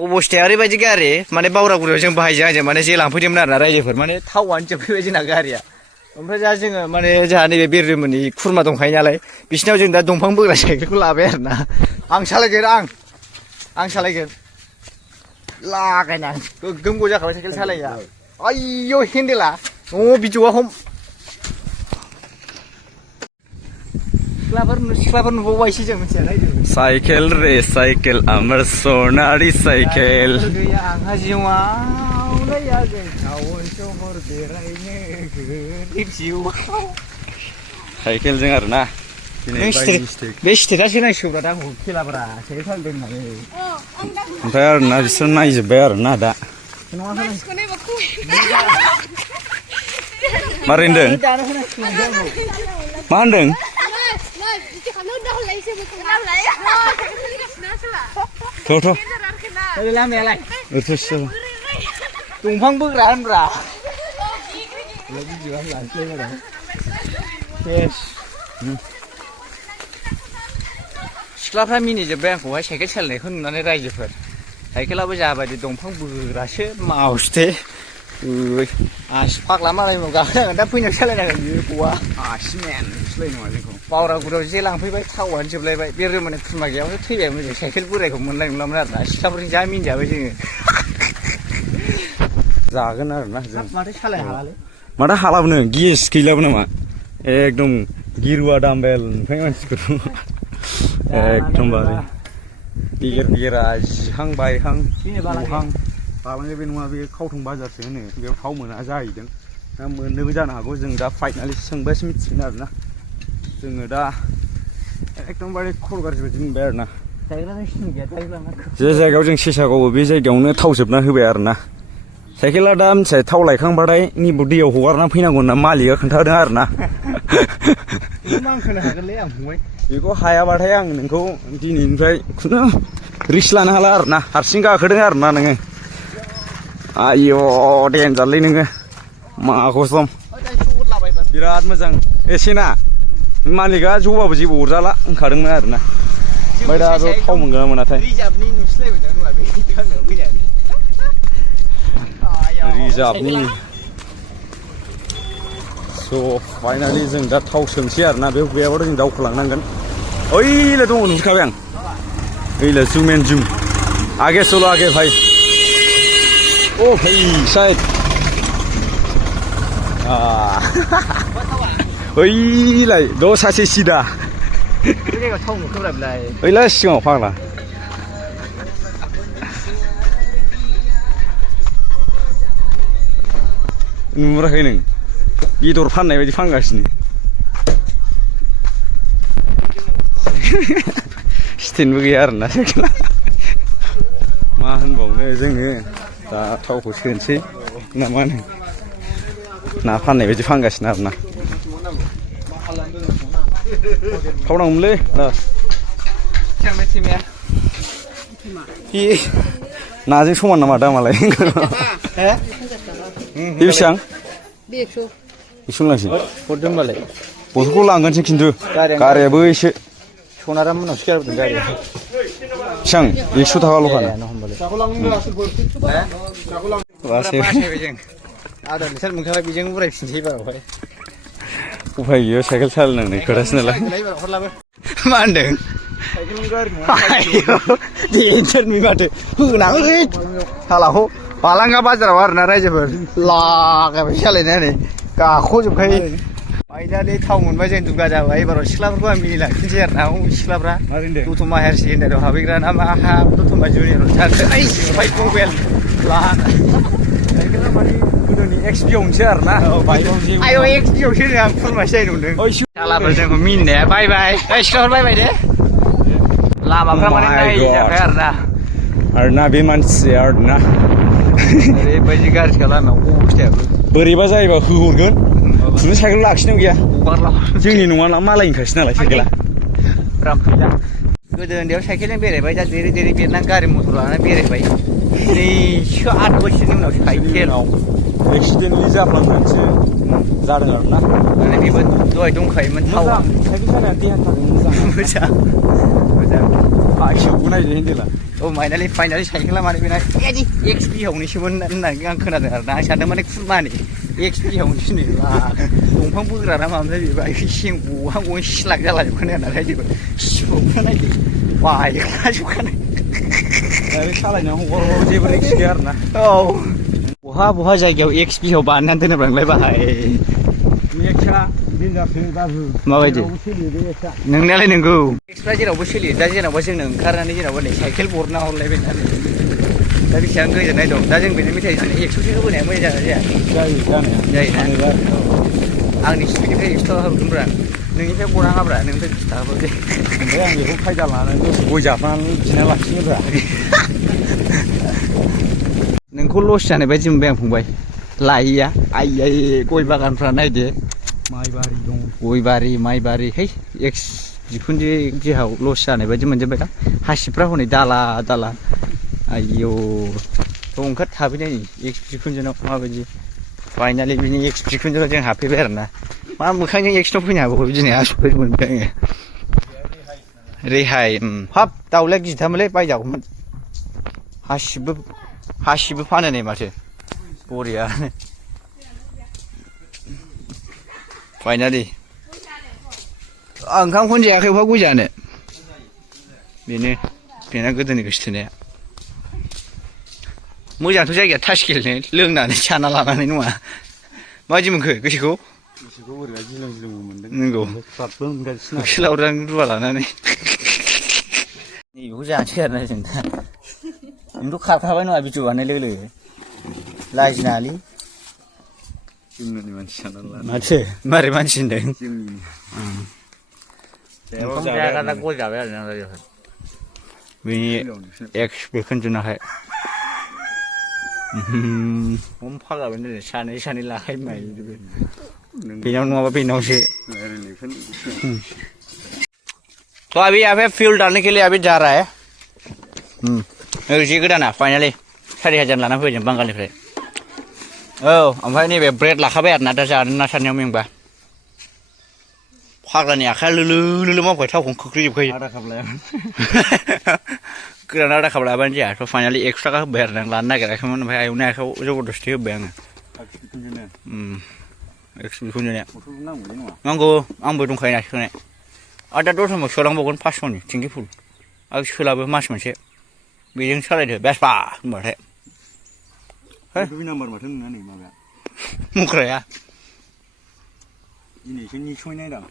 अबस्थाया ओरैबायदि गारि माने बावरागुरियाव जों बाहायजों आंजों माने जे लांफैदोंमोन आरोना रायजोफोर माने थावानो जोबफैबाय जोंना गारिया ओमफ्राय दा जोङो माने जोंहा नैबे बिरदोंमोननि खुरमा दंखायो नालाय बिसिनाव जों दा दंफां बोग्रा साइकेलखौ लाबाय आरोना आं सालायगोन आं सालायगोन लागायना गोग्गोम जाखाबाय साइकेल सालाया आयौ हेन्देला बिजौआ हम सिख्लाफोर नुबावबायसो जों मिथिया साइकेल रे साइकेल आमार सनारि साइकेल गैया आंहा जिउआव टाउन सहर बेरायनो गोरिब जिउआव साइकेलजों आरोना बे स्टेटासो नायसिगौब्रा दा आंखौ खेलाब्रा साइकेल सालायदों होननानै ओमफ्राय आरोना बिसोर नायजोब्बाय आरोना दा मारै होनदों मा होनदों लामायालाय दंफां बोग्रा होनब्रा सिख्लाफ्रा मिनिजोब्बाय आंखौहाय साइकेल सालायनायखौ नुनानै रायजोफोर साइकेलाबो जाबायदि दंफां बोग्रासो मावसथे आसि फाग्ला मालायनाव गाखोनांगोन दा फैनायाव सालायनांगोन बियो गवा आसिमेन सिलाय नङा जोंखौ बावरागुरियाव जे लांफैबाय थावानो जोबलायबाय बे रोमोनाय खुरमा गैयाबाथ' थैबायमोन जों साइकेल बोरायखौ मोनलाय नंलामोन आरोना सिख्लाफोरजों जा मिनिजाबाय जोङो जागोन आरोना जों माथो सालायनो हालालै माथो हालाबोनो गेस गैलाबो नामा एकदम गिरुवा दामबेल ओमफ्राय मानसिफोर एकदमबारे गेरा जिहां बायहां गहां बालांनाय बे नङा बे खावथं बाजारसो होनो बेयाव थाव मोना जाहैदों दा मोननोबो जानो हागौ जों दा फाइनालि सोंबासो मिथिगोन आरोना जोङो दा एकदमबारे खर' गाज्रि बायदि मोनबाय आरोना जे जायगायाव जों सेसागावो बे जायगायावनो थाव जोबना होबाय आरोना साइकेला दा मिथिबाय थाव लायखांबाथाय निबो दैयाव हगारना फैनांगौ होनना मालिकआ खोन्थादों आरोना बेखौ हायाबाथाय आं नोंखौ दिनैनिफ्राय खुनु रिक्स लानो हाला आरोना हारसिं गाखोदों आरोना नोङो आय' देनजारलै नोङो माखौ सम बिराद मोजां एसेना मालिकआ जबाबो जेबो अरजाला होनखादोंमोन आरोना ओमफ्राय दा थाव मोनगोन ना मोनाथाय रिजार्भनि स' फाइनालि जों दा थाव सोंसै आरोना बे गैयाबाथ' जों दावखोलांनांगोन ओइलाय दङ नुहुरखाबाय आं ओइलाय जुम एन्ड जुम आगे चलो आगे भाई ओ भाई साइड ओइलाय द' सासे सिदा ओइलाय सिगाङाव फाग्ला नुराखै नों बेदर फाननाय बायदि फानगासिनो स्टेनबो गैया आरोना साइकेला मा होनबावनो जोङो दा थावखौ सोनोसै ना मा होनो ना फाननाय बायदि फानगासिनो आरोना थाव नांगौमोनलै नाजों समान नामा दामालाय बेसेबां 100 लांसै हरदो होनबालाय बथलखौ लांगोनसै खिन्थु गारियाबो एसे सनाराम मोनावसो गारबोदों गारिया बेसेबां 100 थाखाल'खाना आधा लिटार मोनखाबाय बेजों उरायफिनसै बारावहाय उफाय गैया साइकेल सालायनांनाय खोथासो नालाय मा होनदों इन्टारनि माथो होनाङै सालाखौ बालांगा बाजाराव आरोना रायजोफोर लागायबाय सालायनानै गाख'जोबखायो फाइनालि थाव मोनबाय जों दुगा जाबाय एबाराव सिख्लाफोरखौ आं मिनि लाखिनोसै आरोना सिख्लाफ्रा दतमा हायार सेकेन्डारियाव हाबैग्रा ना मा हा दतमा जुनियराव थांसै ओमफ्राय मबाइल साइकेला माने गोदोनि एक्सपियावनोसै आरोना आयौ एक्सपियावसो आं खुरमासो जायो नंदों सालाफोर जोंखौ मिनिनाया बाय बाय सिख्लाफोर बाय बाय दे लामाफ्रा माने नायजाखाय आरोना बे मानसिया आरोना ओरैबायदि गाज्रिखा लामायाव अबस्थायाबो बोरैबा जायोबा होहरगोन खुनु साइकेल लाखिनांगौ गैया जोंनि नङा ना मालायनिखासो नालाय साइकेला गोदो उन्दैयाव साइकेलजों बेरायबाय दा देरै देरै बेरनानै गारि मटर लानानै बेरायबाय नैसो 8 बोसोरनि उनाव साइकेलाव एक्सिडेन्टलि जाफ्लांनानैसो जादों आरोना माने बेबो दहाय दंखायोमोन थावा साइकेल सालायनाया देहानि थाखाय मोजां मोजां आखियावबो नायदो हेन्देला फाइनालि साइकेला माने बेना XP हौनिसोमोन होननानै आं खोनादों आरोना आं सानदों माने खुरमानि XP हौनिसो नै दंफां बोग्रा ना मामोनथाय बेबा सिं गहां सिलाक जालाजोबखानाय आरोना रायजोबो सिबौना नायदो बायख्लाजोबखानाय बे सालायनायाव हगार जेबो रिक्स गैया आरोना औ बहा जायगायाव XP हौ बानायनानै दोनोब्लालाय बाहाय माबायदि नोंनायालाय नोंगौ एक्सफ्रा जेरावबो सोलियो दा जेनेबा जोंनो ओंखारनानै जेनेबा नै साइकेल बरना हरलायबाय दा बेसेबां गोजोननाय दं दा जों बेनि मेथाइ जानो 100सो होबोनाया मोजां जाया जायोना आंनि स्पिडनिफ्राय 100 थाखा हरगोनब्रा नोंनिफ्राय बराङाब्रा नोंनिफ्राय 20 थाखा हरदे ओमफ्राय आं बेखौ खायदा लानानै गय जाफानानै बिना लाखियोब्रा नोंखौ लस जानाय बायदि मोनबाय आं फंबाय लायैया आयै गय बागानफ्रा नायदो माइबारि दं गयबारि माइबारि है एक्स बिखुनजो बिहाव लस जानाय बायदि मोनजोब्बाय दा हासिबफ्रा हनै दाला दाला आयौ थ' ओंखार थाफैनाय एक्स बिखुनजोनाव माबायदि फाइनालि बिनि एक्स बिखुनजोनाव जों हाबफैबाय आरोना मा मोखांजों एक्सनाव फैनो हागौ दिनै आसुरित मोनबाय आङो रेहाय हाब दाउलाया गिथामोनलै बायजागौमोन हासिबबो फानो नै माथो बरियानो फाइनालि ओंखामखौनो जायाखै बहा गय जानो बेना गोदोनि गोसोथोनाया मोजांथ' जायगाया थासकेलनो लोंनानै जाना लानानै नङा माबायदि मोनखो गोसोखौ बोरैबा गिलुं गिलुंबो मोनदों नंगौ फ्रादबो मोनगासिनो लावदां रुवा लानानै नैबेखौ जानोसै आरोना जों दा नोंथ' खारखाबाय नङा भिडिअ बानायनाय लोगो लोगो लाजिनाङालै जोंनि मानसि साननानै लानो माथो मारै मानसि होनदों जोंनि ओंखाम जायागा दा गय जाबाय आरोना बेनि एक्स बिखुनजोनाहाय हम फागाबाय दिनै सानै लाखायो मायो बेनाव नङाबा बेनावसो तो अभी यहाँ पे फ्यूल डालने के लिए अभी जा रहा है जी गोदाना फाइनाली 4000 लाना फैदों बांगालनिफ्राय औ ओमफ्राय नैबे ब्रेड लाखाबाय आरोना दा जानो ना सारनायाव मेंबा फाग्लानि आखाया लोलो मावबाय थावखौनो खोख्लैजोबखायो आधा काप लाया गोरान आधा काप लाबानो जाया थ' फाइनालि 100 थाखा होबाय आरो लानो नागिराखैमोन ओमफ्राय आयौनि आखायाव जबरदस्ति होबाय आङो एक्स बिखुनजोनिया नांगौ आंबो दंखायो ना सोनाय आरो दा दतमायाव सोलांबावगोन 500नि थिंकि फुल आरो सोलाबो मास मोनसे बेजों सालायदो बेसबा होनबाथाय दुइ नाम्बार माथो नोंना नै माबाया मुख्राया दिनैसो निसय नायदां